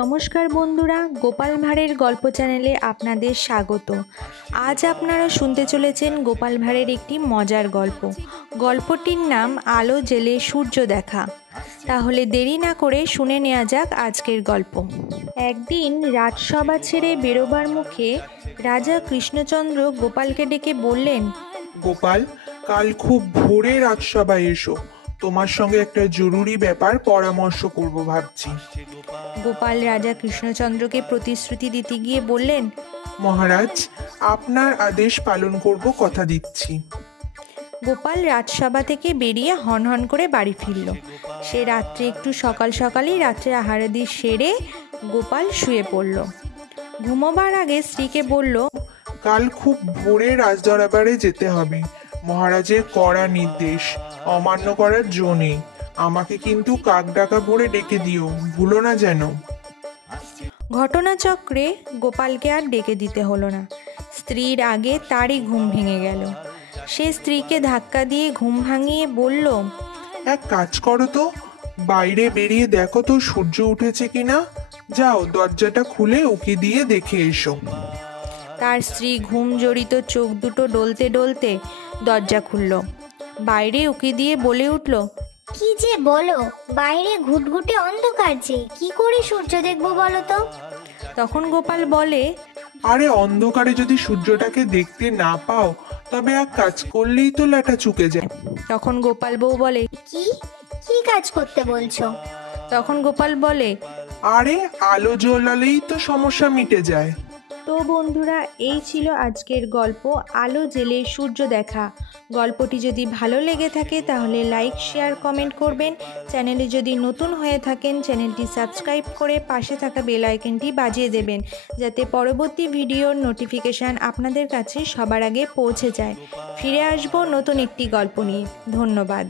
নমস্কার বন্ধুরা, গোপাল ভাঁড়ের গল্প চ্যানেলে আপনাদের স্বাগত। আজ আপনারা শুনতে চলেছেন গোপাল ভাঁড়ের একটি মজার গল্প। গল্পটির নাম আলো জেলে সূর্য দেখা। তাহলে দেরি না করে শুনে নেওয়া যাক আজকের গল্প। একদিন রাজসভা ছেড়ে বেরোবার মুখে রাজা কৃষ্ণচন্দ্র গোপালকে ডেকে বললেন, গোপাল, কাল খুব ভোরে রাজসভায় এসো। তোমার সঙ্গে একটা জরুরি ব্যাপার পরামর্শ করব ভাবছি। গোপাল রাজা কৃষ্ণচন্দ্রকে প্রতিশ্রুতি দিতে গিয়ে বললেন, মহারাজ, আপনার আদেশ পালন করব, কথা দিচ্ছি। গোপাল রাজসভা থেকে বেরিয়ে হনহন করে বাড়ি ফিরল। সে রাত্রে একটু সকালই রাত্রে আহারাদি সেরে গোপাল শুয়ে পড়ল। ঘুমোবার আগে স্ত্রীকে বলল, কাল খুব ভোরে রাজদরবারে যেতে হবে। মহারাজের কড়া নির্দেশ, অমান্য করার জো নেই। আমাকে কিন্তু কাক ডাকা ভোরে ডেকে দিও, ভুলো না যেন। ঘটনাচক্রে গোপালকে আর ডেকে দিতে হলো না। স্ত্রীর আগে তারই ঘুম ভেঙে গেল। সে স্ত্রীকে ধাক্কা দিয়ে ঘুম ভাঙিয়ে বলল, এক কাজ করো তো, বাইরে বেরিয়ে দেখো তো সূর্য উঠেছে কিনা। যাও, দরজাটা খুলে উকি দিয়ে দেখে এসো। তার স্ত্রী ঘুম জড়িত চোখ দুটো ডলতে ডলতে দরজা খুলল। বাইরে উকি দিয়ে বলে উঠল, কি যে বলো, বাইরে ঘুটঘুটে অন্ধকার, যে কি করে সূর্য দেখবো বলো তো। তখন গোপাল বলে, আরে, অন্ধকারে যদি সূর্যটাকে দেখতে না পাও তবে এক কাজ করলেই তো ল্যাটা চুকে যায়। তখন গোপাল বউ বলে, কি কি কাজ করতে বলছো? তখন গোপাল বলে, আরে, আলো জ্বলালেই তো সমস্যা মিটে যায়। তো বন্ধুরা, এই ছিল আজকের গল্প আলো জেলে সূর্য দেখা। গল্পটি যদি ভালো লেগে থাকে তাহলে লাইক, শেয়ার, কমেন্ট করবেন। চ্যানেলে যদি নতুন হয়ে থাকেন চ্যানেলটি সাবস্ক্রাইব করে পাশে থাকা বেল আইকনটি বাজিয়ে দেবেন, যাতে পরবর্তী ভিডিওর নোটিফিকেশান আপনাদের কাছে সবার আগে পৌঁছে যায়। ফিরে আসবো নতুন একটি গল্প নিয়ে। ধন্যবাদ।